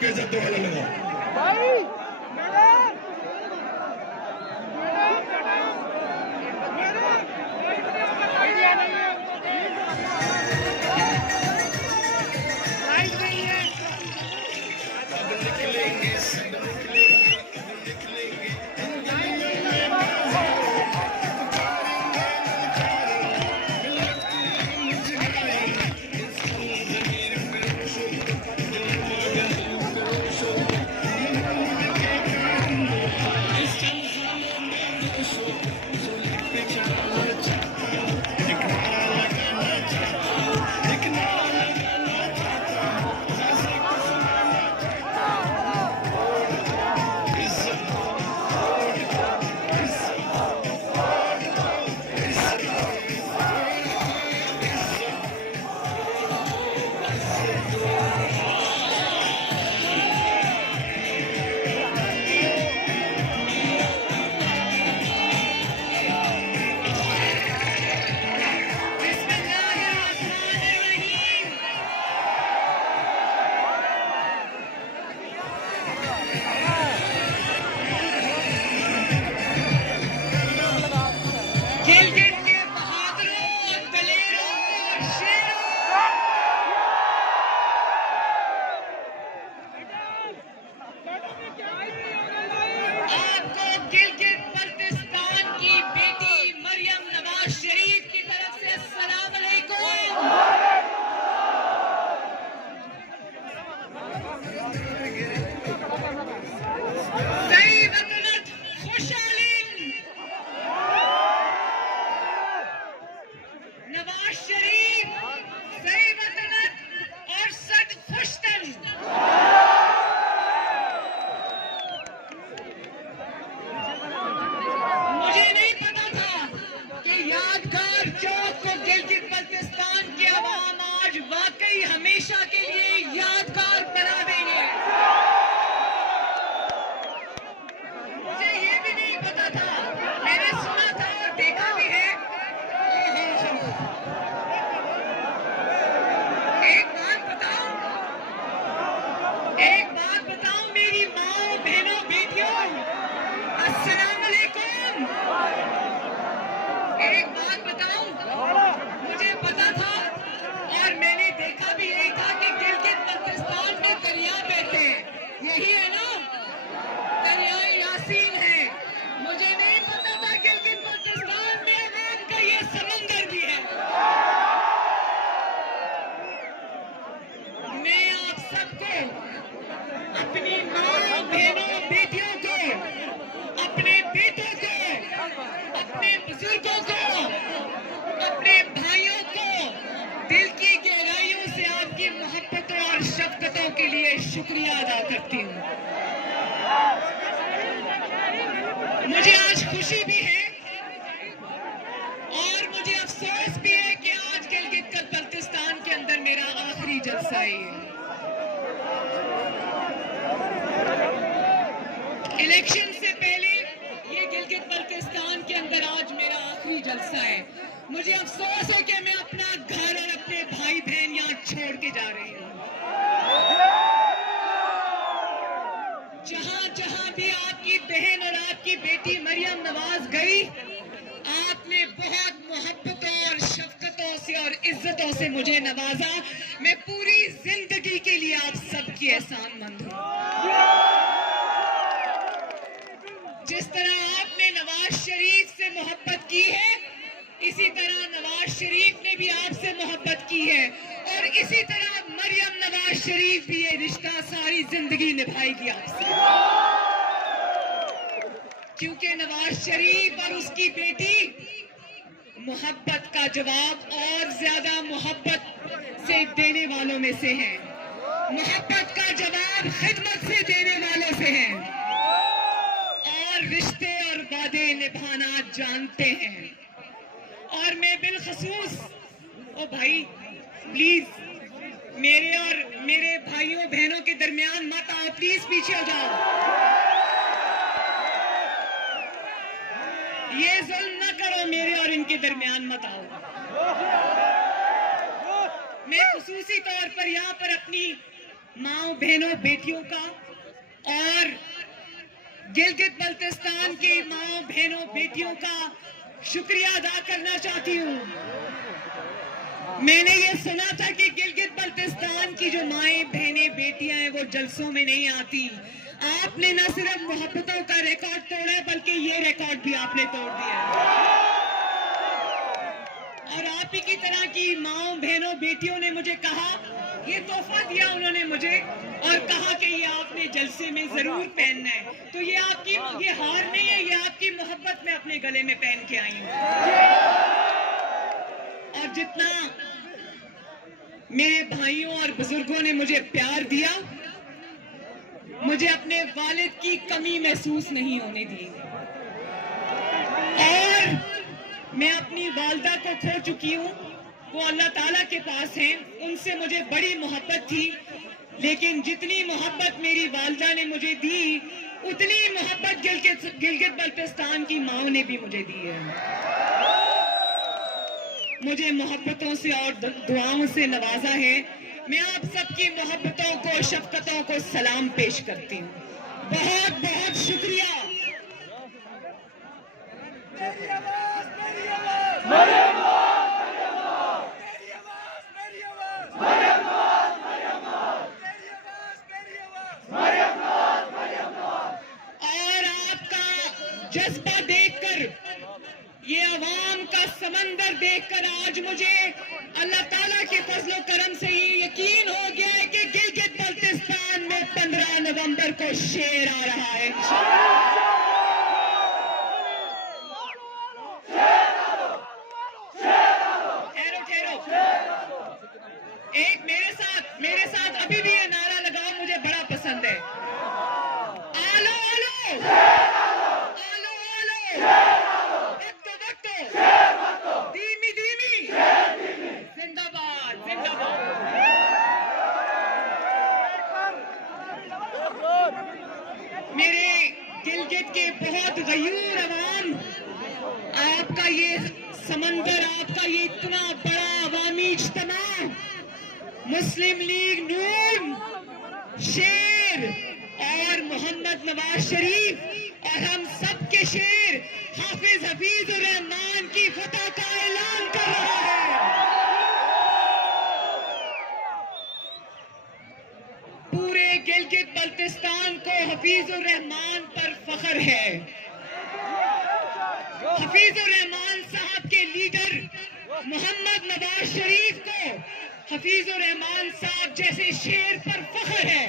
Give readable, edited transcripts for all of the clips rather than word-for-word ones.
के जब तो हल लगा हमेशा के लिए यादगार बना देंगे। मुझे ये भी नहीं पता था, मैंने सुना था और देखा भी है। एक बात बताऊं मेरी माओ बहनों बेटियों, अस्सलाम वालेकुम। एक बात बताऊं, मुझे पता था और मैंने देखा भी यही था कि गिलगित बल्तिस्तान में दरिया बहते हैं, यही है ना, दरियाए यासीन है। मुझे नहीं पता था गिलगित बल्तिस्तान में अवाम का ये समंदर भी है। मैं आप सबको, अपनी माँ बहनों बेटियों को, अपने बेटों को, अपने बुजुर्गों को, अपने भाइयों को दिल की गहराइयों से आपकी मोहब्बतों और शफकतों के लिए शुक्रिया अदा करती हूँ। मुझे आज खुशी भी है और मुझे अफसोस भी है कि आज गिलगित बल्तिस्तान के अंदर मेरा आखिरी जलसा है। इलेक्शन से पहले ये गिलगित बल्तिस्तान के अंदर आज मेरा आखिरी जलसा है। मुझे अफसोस है कि मैं अपना घर और अपने भाई बहन यहाँ छोड़ के जा रही हूँ। जहाँ जहाँ भी आपकी बहन और आपकी बेटी मरियम नवाज गई, आपने बहुत मोहब्बतों और शफकतों से और इज्जतों से मुझे नवाजा। मैं पूरी जिंदगी के लिए आप सबकी एहसानमंद हूँ। जिस तरह आपने नवाज शरीफ से मोहब्बत की है, इसी तरह नवाज शरीफ ने भी आपसे मोहब्बत की है और इसी तरह मरियम नवाज शरीफ भी ये रिश्ता सारी जिंदगी निभाएगी आपसे, क्योंकि नवाज शरीफ और उसकी बेटी मोहब्बत का जवाब और ज्यादा मोहब्बत से देने वालों में से हैं। मोहब्बत का जवाब खिदमत से देने वालों से है और रिश्ते और वादे निभाना जानते हैं। और मैं बिलखसूस, ओ भाई प्लीज मेरे और मेरे भाइयों बहनों के दरमियान मत आओ, प्लीज पीछे हो जाओ। ये जुल्म न करो, मेरे और इनके दरमियान मत आओ। मैं खुसूसी तौर पर यहाँ पर अपनी माओ बहनों बेटियों का और गिलगित बल्तिस्तान की माओ बहनों बेटियों का शुक्रिया अदा करना चाहती हूँ। मैंने ये सुना था कि गिलगित बल्तिस्तान की जो माएं बहनें बेटियां हैं वो जलसों में नहीं आती। आपने न सिर्फ मोहब्बतों का रिकॉर्ड तोड़ा है बल्कि ये रिकॉर्ड भी आपने तोड़ दिया है। और आप ही की तरह की माओ बहनों बेटियों ने मुझे कहा, ये तोहफा दिया उन्होंने मुझे और कहा कि ये आपने जलसे में जरूर पहनना है। तो ये आपकी ये हार नहीं है, ये आपकी मोहब्बत में अपने गले में पहन के आई हूँ। और जितना मेरे भाइयों और बुजुर्गों ने मुझे प्यार दिया, मुझे अपने वालिद की कमी महसूस नहीं होने दी। और मैं अपनी वालदा को खो चुकी हूँ, वो अल्लाह ताला के पास हैं, उनसे मुझे बड़ी मोहब्बत थी, लेकिन जितनी मोहब्बत मेरी वालदा ने मुझे दी उतनी मोहब्बत गिलगित बल्तिस्तान की माओ ने भी मुझे दी है। मुझे मोहब्बतों से और दुआओं से नवाजा है। मैं आप सबकी मोहब्बतों को, शफकतों को सलाम पेश करती हूँ। बहुत बहुत शुक्रिया। और आपका जज्बा देखकर, ये अवाम का समंदर देखकर आज मुझे अल्लाह ताला के फजलो करम से ये यकीन हो गया है कि गिलगित बल्तिस्तान में 15 नवंबर को शेर आ रहा है। एक मेरे साथ अभी भी ये नारा लगाओ, मुझे बड़ा पसंद है। आलो आलो आलो आलो, वक्तो धीमी धीमी, जिंदाबाद जिंदाबाद। मेरे गिलगित के बहुत गयूर अवाम, आपका ये समंदर, आपका ये इतना बड़ा अवामी इज्तिमा, मुस्लिम लीग नून, शेर और मोहम्मद नवाज शरीफ और हम सब के शेर हाफिज हफीजुर रहमान की फतह का ऐलान कर रहा है। पूरे गिलगित बल्तिस्तान को हफीजुर रहमान पर फख्र है। हफीजुर रहमान साहब के लीडर मोहम्मद नवाज शरीफ को हफीजुर रहमान साहब जैसे शेर पर फख्र है।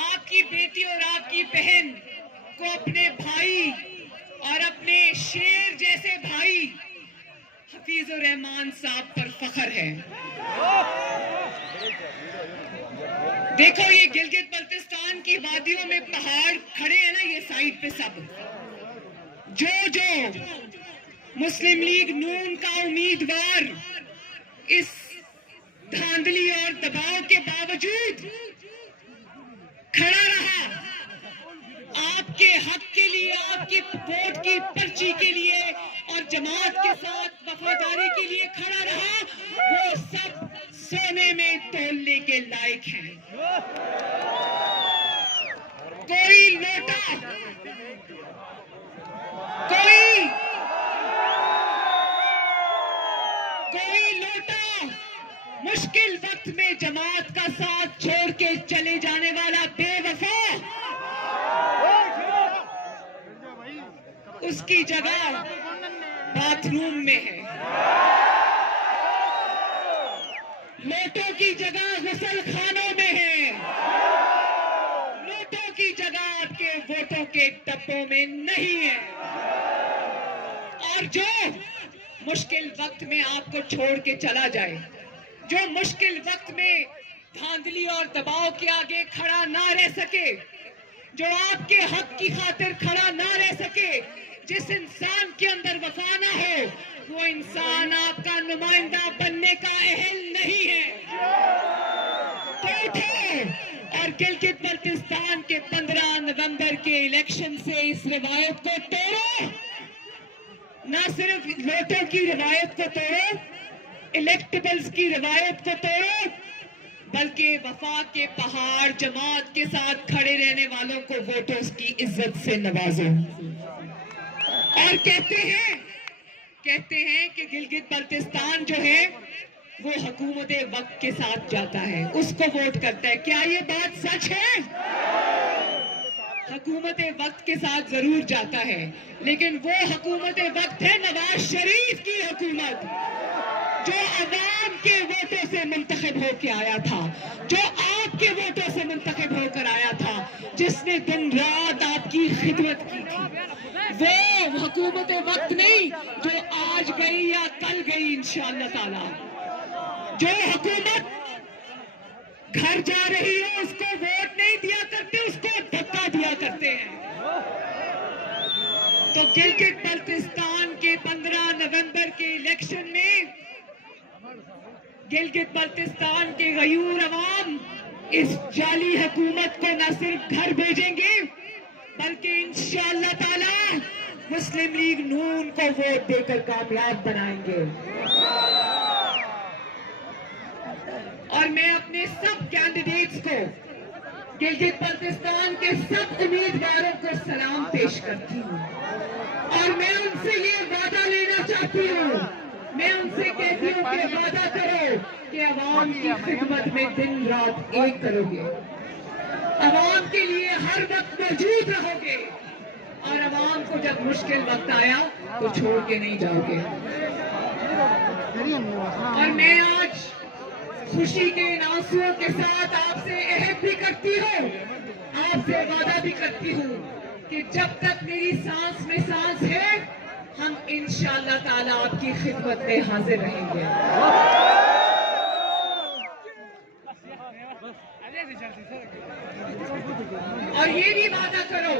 आपकी बेटी और आपकी बहन को अपने भाई और अपने शेर जैसे भाई हफीजुर रहमान साहब पर फख्र है। देखो ये गिलगित बल्तिस्तान की वादियों में पहाड़ खड़े हैं ना, ये साइड पे सब जो मुस्लिम लीग नून का उम्मीदवार इस धांधली और दबाव के बावजूद खड़ा रहा, आपके हक के लिए, आपकी वोट की पर्ची के लिए और जमात के साथ वफादारी के लिए खड़ा रहा, वो सब सोने में तोलने के लायक हैं। कोई लोटा, कोई लोटा मुश्किल वक्त में जमात का साथ छोड़ के चले जाने वाला बेवफा, उसकी जगह बाथरूम में है। लोटों की जगह गुसल खानों में है। लोटों की जगह आपके वोटों के डब्बों में नहीं है। और जो मुश्किल वक्त में आपको छोड़ के चला जाए, जो मुश्किल वक्त में धांधली और दबाव के आगे खड़ा ना रह सके, जो आपके हक की खातिर खड़ा ना रह सके, जिस इंसान के अंदर वफा ना हो, वो इंसान आपका नुमाइंदा बनने का अहल नहीं है। तो उठो और गिलगित बल्तिस्तान के 15 नवंबर के इलेक्शन से इस रिवायत को तोड़ो। ना सिर्फ लोटों की रिवायत को तोड़ो, इलेक्टेबल्स की रवायत को तोड़ो, बल्कि वफा के पहाड़ जमात के साथ खड़े रहने वालों को वोटों की इज्जत से नवाजो। और कहते हैं कि गिलगित बल्तिस्तान जो है वो हुकूमत वक्त के साथ जाता है, उसको वोट करता है। क्या ये बात सच है? हुकूमत वक्त के साथ जरूर जाता है, लेकिन वो हुकूमत वक्त है नवाज शरीफ की हुकूमत, जो अवाम के वोटों से मुंतखब होकर आया था, जो आपके वोटों से मुंतखब होकर आया था, जिसने दिन रात आपकी खिदमत की थी। वो हुकूमत वक्त नहीं जो आज गई या कल गई इंशाअल्लाह ताला। जो हुकूमत घर जा रही है उसको वोट नहीं दिया करते, उसको धक्का दिया करते हैं। तो गिलगित बल्तिस्तान के 15 नवंबर के इलेक्शन में गिलगित बल्तिस्तान के गयूर अवाम इस जाली हुकूमत को न सिर्फ घर भेजेंगे, बल्कि इंशाअल्लाह ताला मुस्लिम लीग नून को वोट देकर कामयाब बनाएंगे। और मैं अपने सब कैंडिडेट्स को, गिलगित बल्तिस्तान के सब उम्मीदवारों को सलाम पेश करती हूँ और मैं उनसे ये वादा लेना चाहती हूँ, मैं उनसे कहती हूँ कि वादा करो कि अवाम की खिदमत में दिन रात एक करोगे, अवाम के लिए हर वक्त मौजूद रहोगे और अवाम को जब मुश्किल वक्त आया तो छोड़ के नहीं जाओगे। और मैं आज खुशी के इन आंसुओं के साथ आपसे अहद भी करती हूँ, आपसे वादा भी करती हूँ कि जब तक मेरी सांस में सांस है हम इंशाअल्लाह ताला आपकी खिदमत में हाजिर रहेंगे। और ये भी वादा करो,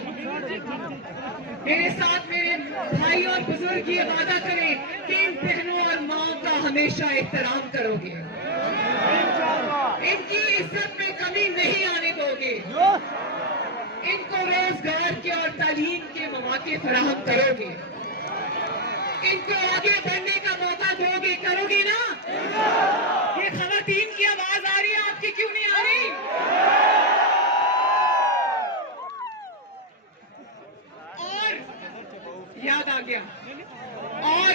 मेरे साथ मेरे भाई और बुजुर्ग ये वादा करें कि इन बहनों और माओ का हमेशा एहतराम करोगे, इनकी इज्जत में कमी नहीं आने दोगे, इनको रोजगार के और तालीम के मौके फराहम करोगे, इनको आगे बढ़ने का मौका दोगे, करोगे ना? ये खवातीन की आवाज आ रही है, आपकी क्यों नहीं आ रही? और याद आ गया, और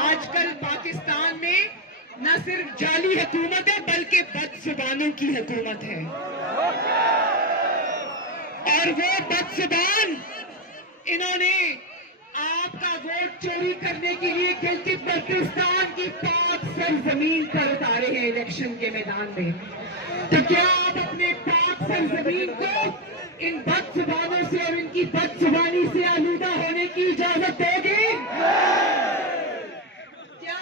आजकल पाकिस्तान में न सिर्फ जाली हुकूमत है बल्कि बदजुबानों की हुकूमत है। और वो बदजुबान इन्होंने आपका वोट चोरी करने के लिए गिलगित बल्तिस्तान की पाक सरजमीन पर उतारे हैं इलेक्शन के मैदान में। तो क्या आप अपने पाक सरजमीन को इन बदजुबानों से और इनकी बदजुबानी से आलूदा होने की इजाजत दोगे? क्या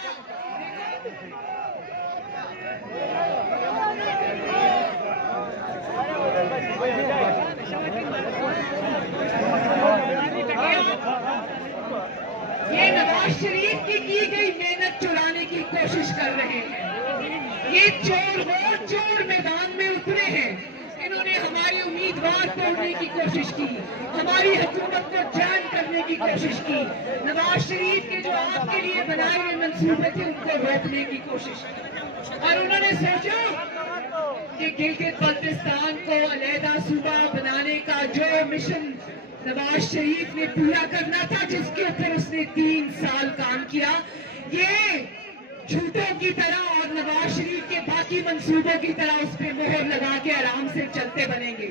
ये नवाज शरीफ की गई मेहनत चुराने की कोशिश कर रहे हैं। ये चोर वोट चोर मैदान में उतरे हैं, इन्होंने हमारे उम्मीदवार तोड़ने की कोशिश की, हमारी हुकूमत को जैम करने की कोशिश की, नवाज शरीफ के जो आपके लिए बनाए हुए मंसूबे थे उनको रोकने की कोशिश की। और उन्होंने सोचा कि गिलगित बल्तिस्तान को अलहदा सूबा बनाने का जो मिशन नवाज शरीफ ने पूरा करना था, जिसके ऊपर उसने 3 साल काम किया, ये झूठों की तरह और नवाज शरीफ के बाकी मंसूबों की तरह उस पर मोहर लगा के आराम से चलते बनेंगे।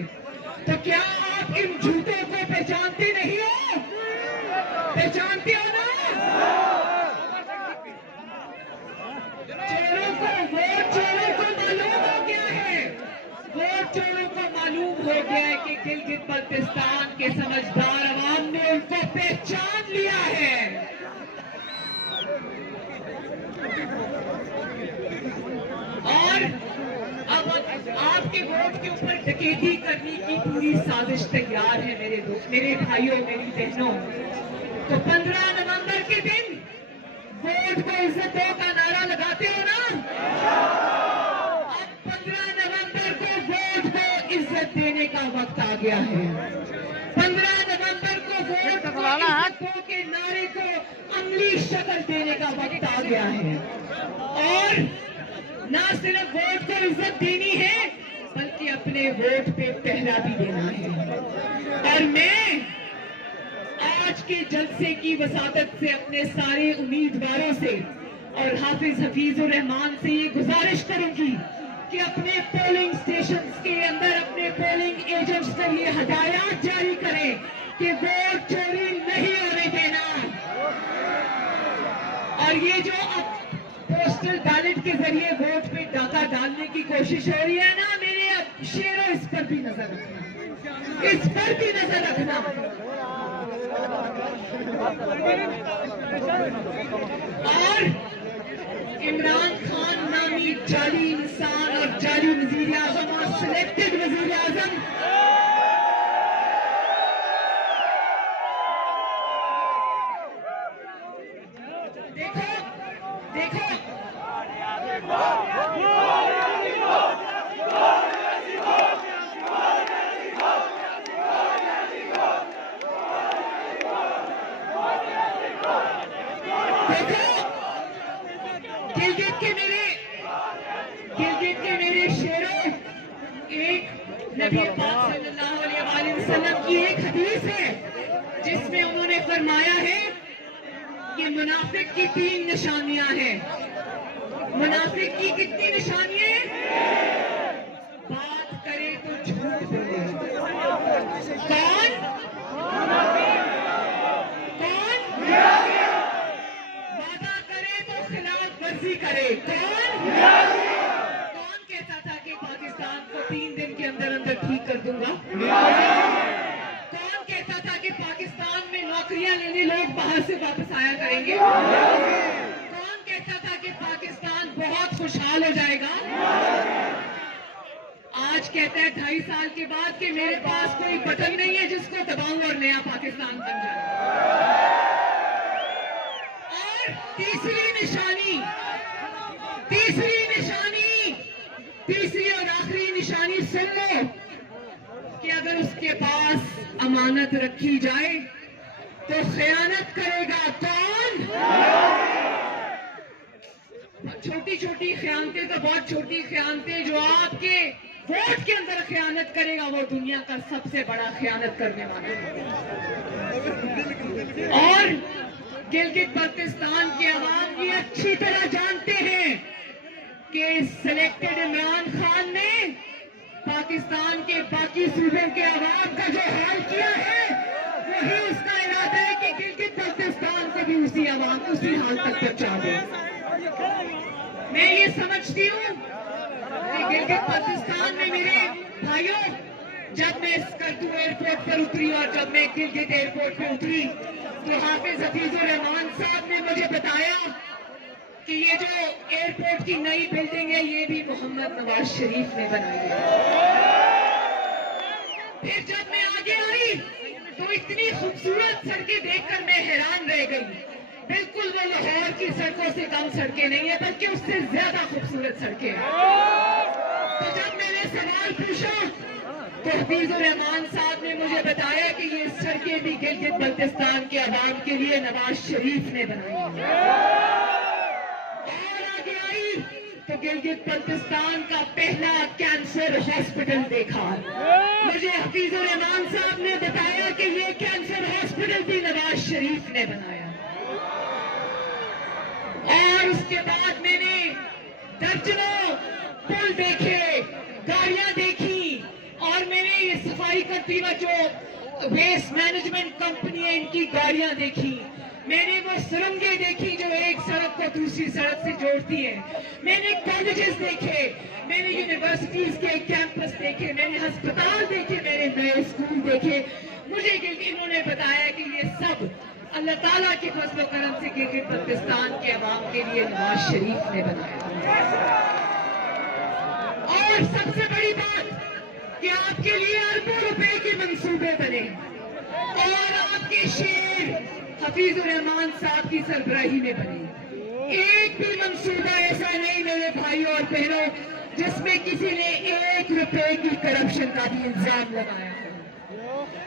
तो क्या आप इन झूठों को पहचानते नहीं हो? पहचानते हो ना? चोरों को, वोट चोरों को मालूम हो गया है, वोट चोरों को मालूम हो गया है कि गिलगित बल्तिस्तान के समझदार अवाम ने उनको पहचान लिया है। और अब आपके वोट के ऊपर डकैती करने की पूरी साजिश तैयार है मेरे भाइयों, मेरी बहनों। तो 15 नवंबर के दिन वोट को इज्जत दो का नारा लगाते हो ना? अब 15 नवंबर को वोट को इज्जत देने का वक्त आ गया है। 15 नवंबर को वोट को इज्जत दो के नारे को अमली शक्ल देने का वक्त आ गया है और ना सिर्फ वोट को इज्जत देनी है बल्कि अपने वोट पे पहरा भी देना है। और मैं आज के जलसे की वसादत से अपने सारे उम्मीदवारों से और हाफिज हफीजुर रहमान से ये गुजारिश करूंगी कि अपने पोलिंग स्टेशन के अंदर अपने पोलिंग एजेंट्स को ये हदायत जारी करें कि वोट चोरी नहीं होने देना। और ये जो अब पोस्टल बैलेट के जरिए वोट पे डाका डालने की कोशिश हो रही है ना, मेरे अब शेरों इस पर भी नजर रखना, इस पर भी नजर रखना। और इमरान खान नामी जाली इंसान और जाली वजीर आजम और सिलेक्टेड वजीर आजम देखो देखो गिलगित के मेरे शेरों, एक नबी पाक सल्लल्लाहु अलैहि वसल्लम की एक हदीस है जिसमें उन्होंने फरमाया है कि मुनाफिक की 3 निशानियां हैं। मुनाफिक की कितनी निशानियां हैं? बात करे तो झूठ बोले। कौन? वादा करे तो खिलाफ वर्जी करे। कौन कहता था कि पाकिस्तान को 3 दिन के अंदर अंदर ठीक कर दूंगा? कौन कहता था कि पाकिस्तान में नौकरियां लेने लोग बाहर से वापस आया करेंगे? कौन कहता था कि पाकिस्तान बहुत खुशहाल हो जाएगा? आज कहता है 2.5 साल के बाद कि मेरे पास कोई बटन नहीं है जिसको दबाऊं और नया पाकिस्तान बन जाए। और तीसरी और आखिरी निशानी सुन लो कि अगर उसके पास अमानत रखी जाए तो खयानत करेगा। कौन? छोटी छोटी खयानतें तो बहुत छोटी खयानतें, जो आपके वोट के अंदर खयानत करेगा वो दुनिया का सबसे बड़ा खयानत करने वाला है। और गिलगित बल्तिस्तान के अवाम ये अच्छी तरह जानते हैं कि सिलेक्टेड इमरान खान ने पाकिस्तान के बाकी सूबों के अवाम का जो हाल किया है वही उसका इरादा है कि गिलगित बल्तिस्तान को भी उसी हाल तक पहुंचा दे। मैं ये समझती हूँ कि गिलगित बल्तिस्तान में मेरे भाइयों, जब मैं स्कर्दू एयरपोर्ट पर उतरी और जब मैं गिलगित एयरपोर्ट पे उतरी तो हाफिज हफीजुर रहमान साहब ने मुझे बताया कि ये जो एयरपोर्ट की नई बिल्डिंग है ये भी मोहम्मद नवाज शरीफ ने बनाई है। फिर जब मैं आगे आई तो इतनी खूबसूरत सड़कें देखकर मैं हैरान रह गई। बिल्कुल वो लाहौर की सड़कों से कम सड़कें नहीं है बल्कि उससे ज्यादा खूबसूरत सड़कें हैं। तो जब मैंने सवाल पूछा तो हफीजुर रहमान साहब ने मुझे बताया कि ये सड़कें भी गिलगित बल्तिस्तान के अवाम के लिए नवाज शरीफ ने बनाई है। तो गिलगित बल्तिस्तान का पहला कैंसर हॉस्पिटल देखा। मुझे हफीजुर रहमान साहब ने बताया कि ये कैंसर हॉस्पिटल भी नवाज शरीफ ने बनाया। और उसके बाद मैंने दर्जनों पुल देखे, गाड़ियां देखी और मैंने ये सफाई करती हुआ जो वेस्ट मैनेजमेंट कंपनी है इनकी गाड़ियां देखी। मैंने वो सुरंगें देखी जो एक सड़क को दूसरी सड़क से जोड़ती है। मैंने कॉलेजेस देखे, मैंने यूनिवर्सिटीज के कैंपस देखे, मैंने अस्पताल देखे, मैंने नए स्कूल देखे। मुझे इन्होंने बताया कि ये सब अल्लाह ताला के फजल करम से गिलगित बल्तिस्तान के अवाम के लिए नवाज शरीफ ने बनाया। और सबसे बड़ी बात कि आपके लिए अरबों रुपए के मंसूबे बने और आपके शेर हफीजुर रहमान साहब की सरबराही में बने। एक भी मंसूबा ऐसा नहीं मेरे भाइयों और बहनों जिसमें किसी ने 1 रुपए की करप्शन का भी इल्जाम लगाया हो।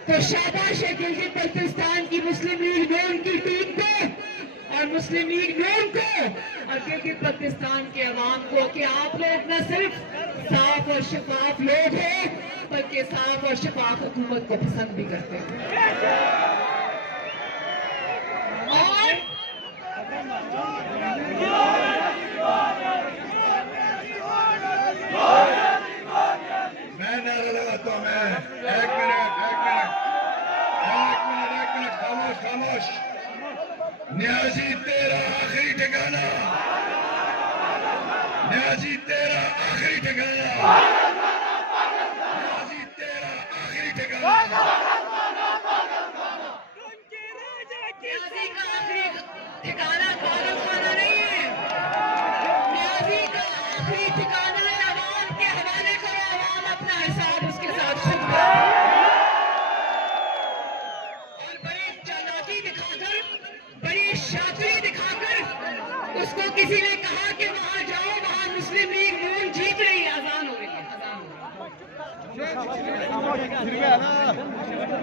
तो शाबाश है गिलगित बल्तिस्तान की मुस्लिम लीग नून की टीम को और मुस्लिम लीग नून को और गिलगित बल्तिस्तान के अवाम को कि आप लोग न सिर्फ साफ और शफाफ लोग हैं बल्कि साफ और शफाफ हुकूमत को पसंद भी करते हैं। और मैं नारा लगाता हूं। मैं एक मिनट खामोश। न्याजी तेरा आखिरी ठिकाना, न्याजी तेरा आखिरी ठिकाना, न्याजी तेरा आखिरी ठिकाना। न्याजी का आखिरी ठिकाना कादम खाना नहीं है। न्याजी का आखिरी ठिकाना अवाम के हवाले करो, अवाम अपना हिसाब उसके साथ खुद करे। और बड़ी चालाकी दिखाकर, बड़ी शातिरी दिखाकर उसको किसी ने कहा कि वहां जाओ, वहां मुस्लिम लीग नून जीत रही है। अजान हो रही है, अजान हो रही है।